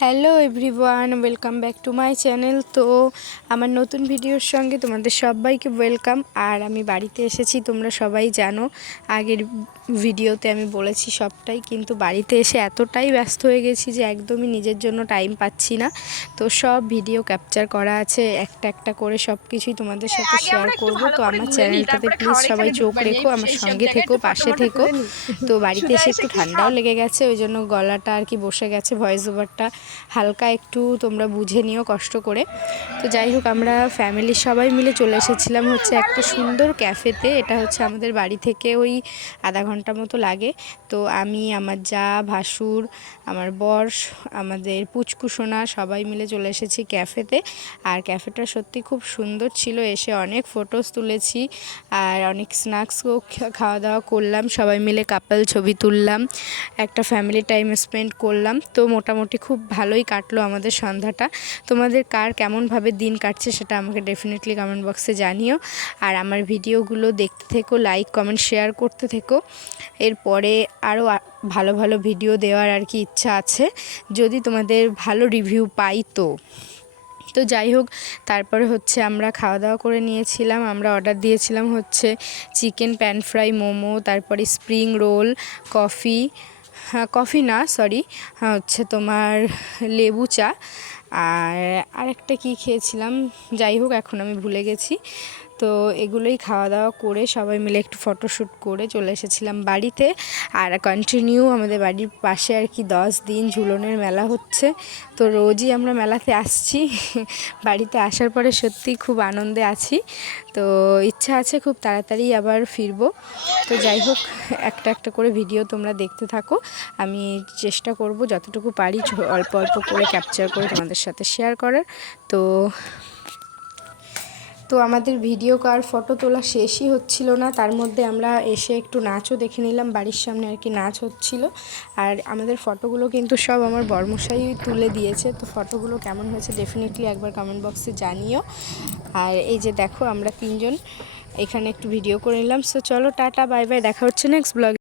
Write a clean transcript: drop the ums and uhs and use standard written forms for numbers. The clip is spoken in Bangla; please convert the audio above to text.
Hello everyone, welcome back to my channel. তো আমার নতুন ভিডিওর সঙ্গে তোমাদের সবাইকে ওয়েলকাম। আর আমি বাড়িতে এসেছি, তোমরা সবাই জানো, আগের ভিডিওতে আমি বলেছি সবটাই, কিন্তু বাড়িতে এসে এতটাই ব্যস্ত হয়ে গেছি যে একদমই নিজের জন্য টাইম পাচ্ছি না। তো সব ভিডিও ক্যাপচার করা আছে, একটা একটা করে সব কিছুই তোমাদের সাথে শেয়ার করব। তো আমার চ্যানেলটাতে প্লিজ সবাই চোখ রেখো, আমার সঙ্গে থেকো, পাশে থেকো। তো বাড়িতে এসে একটু ঠান্ডাও লেগে গেছে, ওই জন্য গলাটা আর কি বসে গেছে, ভয়েস ওভারটা হালকা একটু তোমরা বুঝে নিও কষ্ট করে। তো যাই হোক, আমরা ফ্যামিলির সবাই মিলে চলে এসেছিলাম হচ্ছে একটা সুন্দর ক্যাফেতে। এটা হচ্ছে আমাদের বাড়ি থেকে ওই আধা ঘন্টা মতো লাগে। তো আমি, আমার যা, ভাসুর, আমার বর, আমাদের পুচকুসোনা সবাই মিলে চলে এসেছি ক্যাফেতে। আর ক্যাফেটা সত্যি খুব সুন্দর ছিল, এসে অনেক ফটোস তুলেছি আর অনেক স্ন্যাক্সও খাওয়া দাওয়া করলাম, সবাই মিলে কাপল ছবি তুললাম, একটা ফ্যামিলি টাইম স্পেন্ড করলাম। তো মোটামুটি খুব ভালোই কাটলো আমাদের সন্ধ্যাটা। তোমাদের কার কেমনভাবে দিন কাটছে সেটা আমাকে ডেফিনেটলি কমেন্ট বক্সে জানিও। আর আমার ভিডিওগুলো দেখতে থেকো, লাইক কমেন্ট শেয়ার করতে থেকো। এরপরে আরও ভালো ভালো ভিডিও দেওয়ার আর কি ইচ্ছা আছে, যদি তোমাদের ভালো রিভিউ পাই। তো যাই হোক, তারপরে হচ্ছে আমরা খাওয়া দাওয়া করে নিয়েছিলাম। আমরা অর্ডার দিয়েছিলাম হচ্ছে চিকেন প্যান ফ্রাই, মোমো, তারপরে স্প্রিং রোল, কফি, কফি না সরি, হচ্ছে তোমার লেবু চা, আর আরেকটা কী খেয়েছিলাম, যাই হোক এখন আমি ভুলে গেছি। তো এগুলোই খাওয়া দাওয়া করে সবাই মিলে একটু ফটোশ্যুট করে চলে এসেছিলাম বাড়িতে। আর কন্টিনিউ আমাদের বাড়ির পাশে আর কি 10 দিন ঝুলনের মেলা হচ্ছে। তো রোজই আমরা মেলাতে আসছি। বাড়িতে আসার পরে সত্যি খুব আনন্দে আছি। তো ইচ্ছা আছে খুব তাড়াতাড়ি আবার ফিরবো। তো যাই হোক, একটা একটা করে ভিডিও তোমরা দেখতে থাকো, আমি চেষ্টা করব যতটুকু পারি অল্প অল্প করে ক্যাপচার করে তোমাদের সাথে শেয়ার করার। তো আমাদের ভিডিও আর ফটো তোলা শেষই হচ্ছিল না, তার মধ্যে আমরা এসে একটু নাচও দেখে নিলাম, বাড়ির সামনে আর কি নাচ হচ্ছিল। আর আমাদের ফটোগুলো কিন্তু সব আমার বরমশাই তুলে দিয়েছে। তো ফটোগুলো কেমন হয়েছে ডেফিনেটলি একবার কমেন্ট বক্সে জানিও। আর এই যে দেখো, আমরা তিনজন এখানে একটু ভিডিও করে নিলাম। সো চলো, টাটা, বাই বাই, দেখা হচ্ছে নেক্সট ব্লগে।